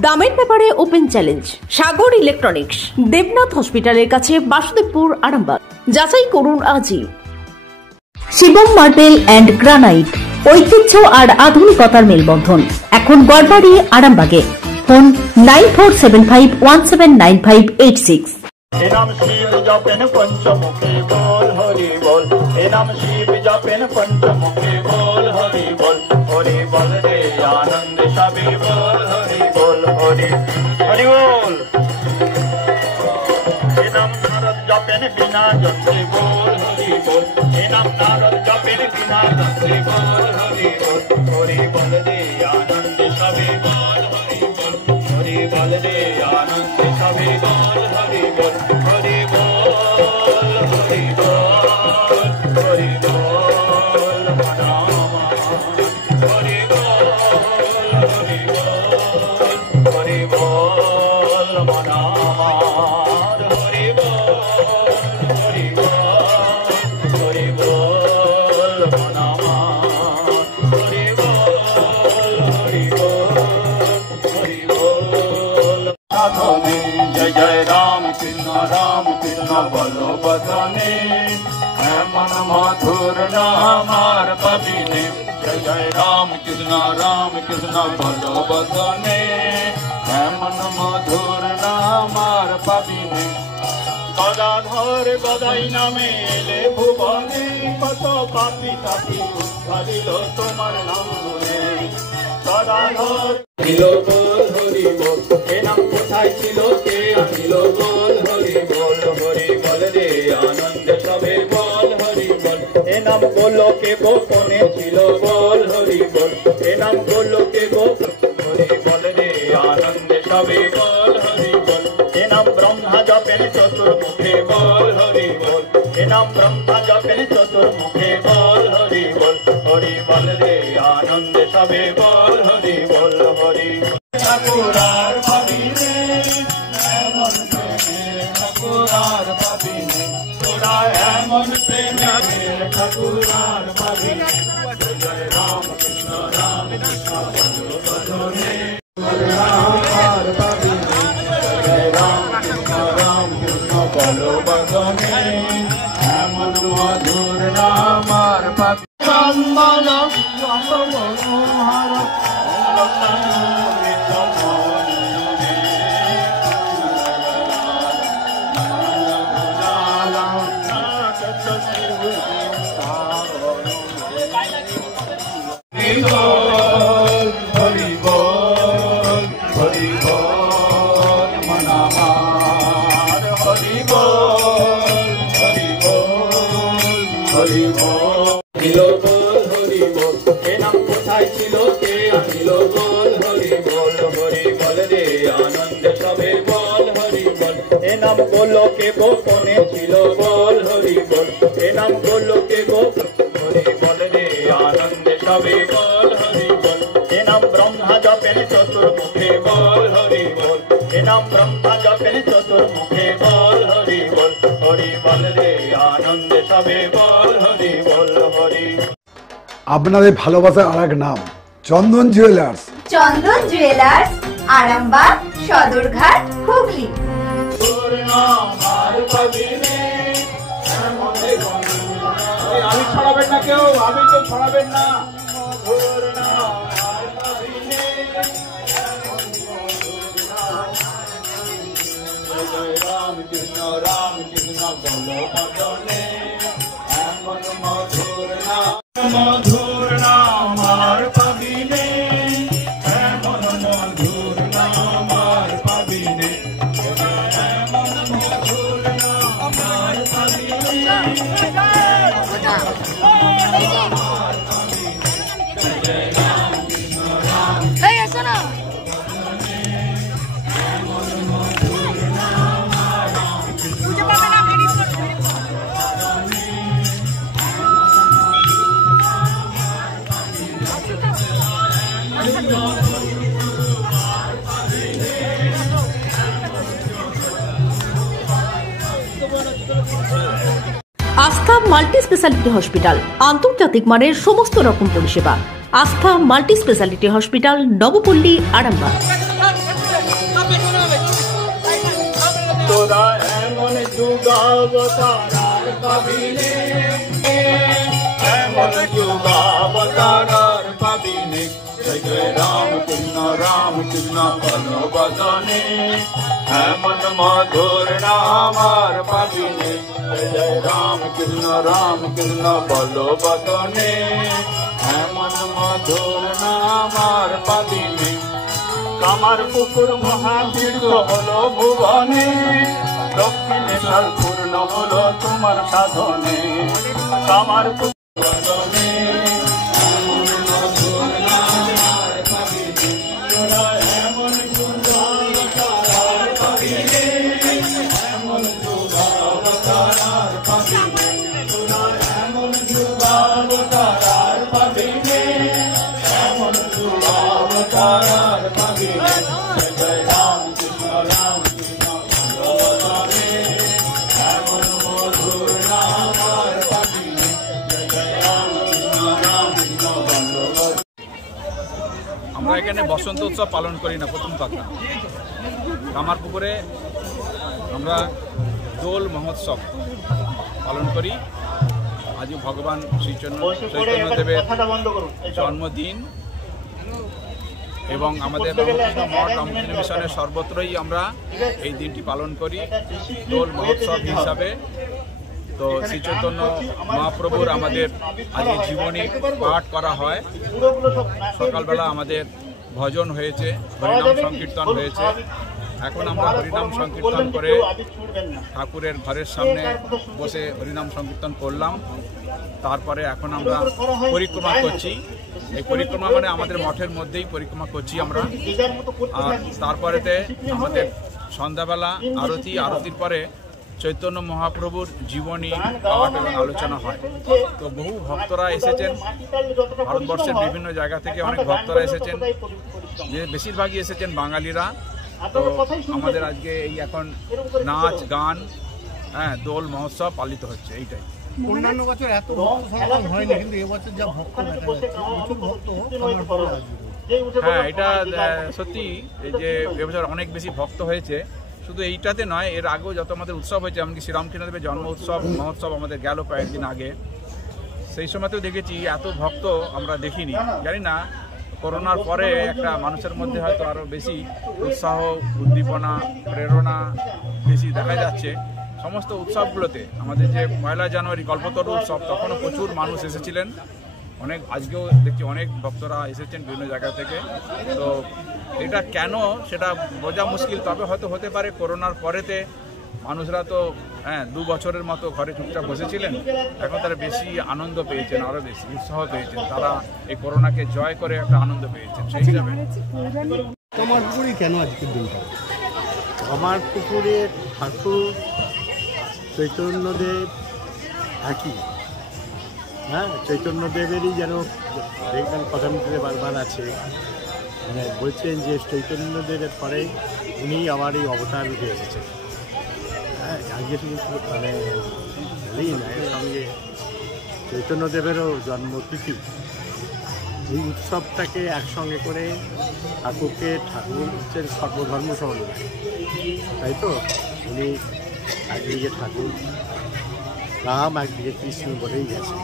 দামের ব্যাপারে open challenge সাগর electronics, Debnath হসপিটালের কাছে, বাসুদেবপুর, আরামবাগ। যাচাই করুন আজই। শিবম মার্বেল অ্যান্ড গ্রানাইট, ঐতিহ্য আর আধুনিকতার মেলবন্ধন, এখন গড়বাড়ি, আরামবাগে। ফোন 9475179586। हे नाम शिव जपेन पंचमुखी बोल हरि बोल। हे नाम शिव जपेन पंचमुखी बोल हरि बोल। हरि बोल रे आनंद सभी बोल हरि बोल। हरि हरि बोल। हे नाम नारद जपेन बिना जंते बोल हरि बोल। हे नाम नारद जपेन बिना जंते बोल हरि बोल। हरि बोल रे आनंद सभी बोल हरि बोल। हरि बोल रे आनंद सभी बोल हरि बोल। हरि बोल हरि बोल हरि बोल मनामा। हरि बोल हरि बोल हरि बोल मनामा। हरि बोल हरि बोल हरि बोल मनामा। हरि बोल हरि बोल हरि बोल। जय जय राम कृष्ण बोलो बदने है मन मधुर नामार पविने। जय जय राम कृष्ण बोलो बदने है मन मधुर नामार पविने। गदाधर गदाई नामे एले भुवने कत पापी तापी उद्धारिल তোমার নাম গুনে। গদাধর দিল বল হরি বল। এ নাম কোথায় ছিল কে আনিল বল হরি বল। হরি বল রে আনন্দ সবে বল হরি বল। এ নাম গোলকে গোপনে ছিল বল হরি বল। এ নাম গোলকে গোপনে হরি বল রে আনন্দ সবে বল হরি বল। এ নাম ব্রহ্মা জপেন চতুর্মুখে বল হরি বল। এ নাম ব্রহ্মা জপেন চতুর্মুখে বল হরি বল। হরি বল রে আনন্দ সবে বল হরি বল। হরি ঠাকুরার ভাবিনে এমন প্রেমের ঠাকুরার ভাবিনে। তোরা এমন প্রেমের ঠাকুরার ভাবিনে। জয় রাম কৃষ্ণ বলো বদনে ঠাকুরার ভাবিনে। জয় রাম কৃষ্ণ বলো বদনে এমন মধুর নামার ভাবি। চন্দন মনোহর হরি বল হরি বল মনামার। হরি বল হরি বল হরি বল দিল বল হরি বল। এ নাম কোথায় ছিল কে আনিল বল হরি বল। হরি বল রে আনন্দ সবে বল হরি বল। এ নাম গোলকে গোপনে ছিল বল হরি বল। এ নাম গোলকে গোপনে হরি বল রে আনন্দ সবে বল হরি বল। এ নাম ব্রহ্মা জপেন চতুর্মুখে বল হরি বল। এ নাম ব্রহ্মা জপেন চতুর্মুখে বল হরি বল। হরি বল রে আনন্দ সবে বল হরি বল। হরি আপনাদের ভালোবাসার আরেক নাম চন্দন জুয়েলার্স। চন্দন জুয়েলার্স, আরামবাগ, সদরঘাট, হুগলি। আমি ছড়াবেন না কেউ, আমি তো ছড়াবেন না। রাম কৃষ্ণ বলো বদনে এমন মধুর নাম। মধুর নাম আর পাবিনে এমন মধুর নাম আর পাবিনে। এমন মধুর নাম আর পাবিনে। আস্থা মাল্টি স্পেশালিটি হসপিটাল, আন্তর্জাতিক মানের সমস্ত রকম পরিষেবা। Astha multi speciality hospital, Nabapalli, Arambagh. যুগাবতার পাবিনে, এমন যুগাবতার পাবিনে। জয় জয় রাম কৃষ্ণ বলো বদনে, এমন মধুর নাম আর পাবিনে। জয় জয় রাম কৃষ্ণ বলো বদনে, এমন মধুর নাম আর পাবিনে। কামার পুকুর মহাতীর্থ হলো ভুবনে, দক্ষিণেশ্বর পূর্ণ হলো তোমার সাধনে। কামার পুকুর আমরা এখানে বসন্ত উৎসব পালন করি না। প্রথম কথা, কামারপুকুরে আমরা দোল মহোৎসব পালন করি। আজ ভগবান শ্রী চৈতন্যদেবের জন্মদিন এবং আমাদের রামকৃষ্ণ মঠ রামকৃষ্ণ মিশনের সর্বত্রই আমরা এই দিনটি পালন করি দোল মহোৎসব হিসাবে। তো শ্রী চৈতন্য মহাপ্রভুর আমাদের আজকে জীবনী পাঠ করা হয়। সকালবেলা আমাদের ভজন হয়েছে, হরিনাম সংকীর্তন হয়েছে। এখন আমরা হরিনাম সংকীর্তন করে ঠাকুরের ঘরের সামনে বসে হরিনাম সংকীর্তন করলাম। তারপরে এখন আমরা পরিক্রমা করছি। এই পরিক্রমা মানে আমাদের মঠের মধ্যেই পরিক্রমা করছি আমরা। আর তারপরেতে আমাদের সন্ধ্যাবেলা আরতির পরে চৈতন্য মহাপ্রভুর জীবনী পাঠ এবং আলোচনা হয়। তো বহু ভক্তরা এসেছেন, ভারতবর্ষের বিভিন্ন জায়গা থেকে অনেক ভক্তরা এসেছেন, বেশিরভাগই এসেছেন বাঙালিরা। তো আমাদের আজকে এই এখন নাচ গান, দোল মহোৎসব পালিত হচ্ছে। এইটাই। অন্যান্য বছর এত ভক্ত সমাগম হয়নি, কিন্তু এবছর যা ভক্ত দেখা যাচ্ছে, প্রচুর ভক্ত। হ্যাঁ, এটা সত্যি যে এবছর অনেক বেশি ভক্ত হয়েছে। শুধু এইটাতে নয়, এর আগেও যত আমাদের উৎসব হয়েছে, এমনকি শ্রীরামকৃষ্ণদেবের জন্ম উৎসব মহোৎসব আমাদের গেল কয়েকদিন আগে, সেই সময়তেও দেখেছি এত ভক্ত আমরা দেখিনি। জানি না করোনার পরে একটা মানুষের মধ্যে হয়তো আরও বেশি উৎসাহ, উদ্দীপনা, প্রেরণা বেশি দেখা যাচ্ছে সমস্ত উৎসবগুলোতে। আমাদের যে 1 জানুয়ারি কল্পতরু উৎসব, তখনও প্রচুর মানুষ এসেছিলেন। অনেক আজকেও দেখছি অনেক ভক্তরা এসেছেন বিভিন্ন জায়গা থেকে। তো এটা কেন সেটা বোঝা মুশকিল, তবে হয়তো হতে পারে করোনার পরেতে মানুষরা তো 2 বছরের মতো ঘরে চুপচাপ বসেছিলেন, এখন তারা বেশি আনন্দ পেয়েছেন, আরও বেশি উৎসাহ পেয়েছেন। তারা এই করোনাকে জয় করে একটা আনন্দ পেয়েছেন। সেই হিসাবে কামারপুকুরে কেন আজকের দিনটা? কামারপুকুরে ঠাকুর চৈতন্যদেব একই, চৈতন্যদেবেরই যেন দেখবেন কথামৃতে বারবার আছে, মানে বলছেন যে চৈতন্যদেবের পরে উনি আবার এই অবতার রূপে এসেছেন। আজকে শুধু মানে এর সঙ্গে চৈতন্যদেবেরও জন্মতিথি, এই উৎসবটাকে একসঙ্গে করে ঠাকুর হচ্ছেন সর্বধর্ম সমন্বয়, তাই তো? উনি একদিকে ঠাকুর রাম, একদিকে কৃষ্ণ বলেই গেছে।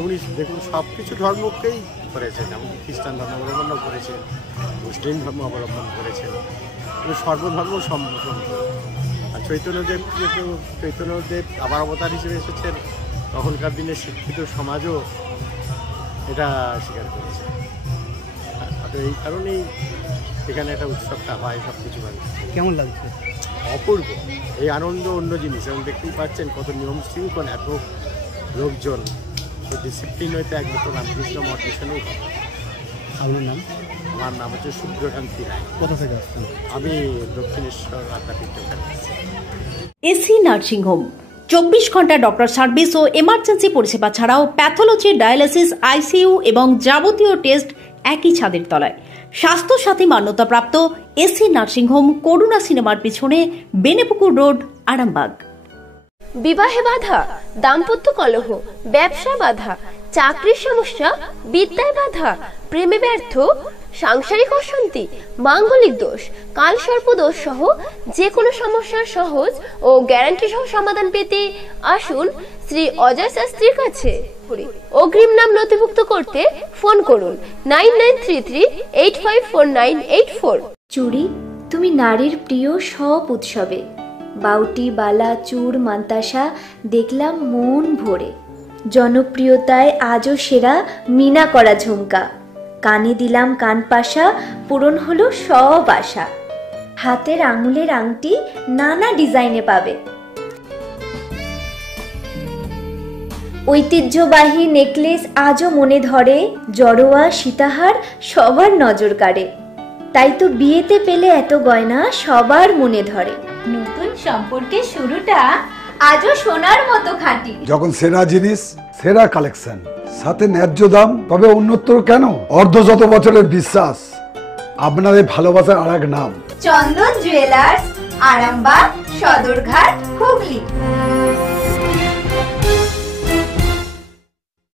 উনি দেখুন সব কিছু ধর্মকেই করেছেন, এমনকি খ্রিস্টান ধর্ম অবলম্বন করেছেন, মুসলিম ধর্ম অবলম্বন করেছেন, উনি সর্বধর্ম সম্বোধন করেন। আর চৈতন্যদেব আবার অবতার হিসেবে এসেছেন, তখনকার দিনে শিক্ষিত সমাজও এটা স্বীকার করেছে। তো এই কারণেই এখানে একটা উৎসবটা হয়, সব কিছু হয়। কেমন লাগছে? অপূর্ব। এই আনন্দ অন্য জিনিস, এবং দেখতেই পাচ্ছেন কত নিয়ম শৃঙ্খলা, এত লোকজন, ডিসিপ্লিন হইতে একমাত্র রামকৃষ্ণ মঠ মিশনেই। আপনার নাম? আমার নাম হচ্ছে সূর্যকান্তি রায়। কোথা থেকে আসছেন? আমি দক্ষিণেশ্বর আদ্যাপীঠ। এসি নার্সিংহোম 24 ঘন্টা ডক্টর সার্ভিস ও এমার্জেন্সি পরিষেবা ছাড়াও প্যাথোলজি, ডায়ালিসিস, আইসিইউ এবং যাবতীয় টেস্ট একই ছাদের তলায়। স্বাস্থ্য সাথী মান্যতাপ্রাপ্ত এসি নার্সিংহোম, করুণা সিনেমার পিছনে, বেনেপুকুর রোড, আরামবাগ। বিবাহে বাধা, দাম্পত্য কলহ, ব্যবসা বাধা, চাকরির সমস্যা, বিদ্যায় বাধা, প্রেমে ব্যর্থ, সাংসারিক অশান্তি, মাঙ্গলিক দোষ, কালসর্প দোষ সহ যে কোনো সমস্যার সহজ ও গ্যারান্টি সহ সমাধান পেতে আসুন শ্রী অজয় শাস্ত্রীর কাছে। অগ্রিম নাম নথিভুক্ত করতে ফোন করুন 9933854984। চুড়ি তুমি নারীর প্রিয় সব উৎসবে, বাউটি, বালা, চূড়, মান্তাসা দেখলাম মন ভরে। জনপ্রিয়তায় আজও সেরা মিনা করা ঝুমকা, কানে দিলাম কানপাশা, পূরণ হলো সব আশা। হাতের আঙুলের আংটি নানা ডিজাইনে পাবে, ঐতিহ্যবাহী নেকলেস আজও মনে ধরে, জড়োয়া সীতাহার সবার নজর কাড়ে। তাই তো বিয়েতে পেলে এত গয়না সবার মনে ধরে। নতুন সম্পর্কের শুরুটা আজও সোনার মতো খাঁটি। যখন সেরা জিনিস, সেরা কালেকশন, সাথে ন্যায্য দাম, তবে উন্নতর কেন? অর্ধশত বছরের বিশ্বাস, আপনাদের ভালোবাসার আর এক নাম চন্দন জুয়েলার্স, আরামবাগ, সদরঘাট, হুগলি।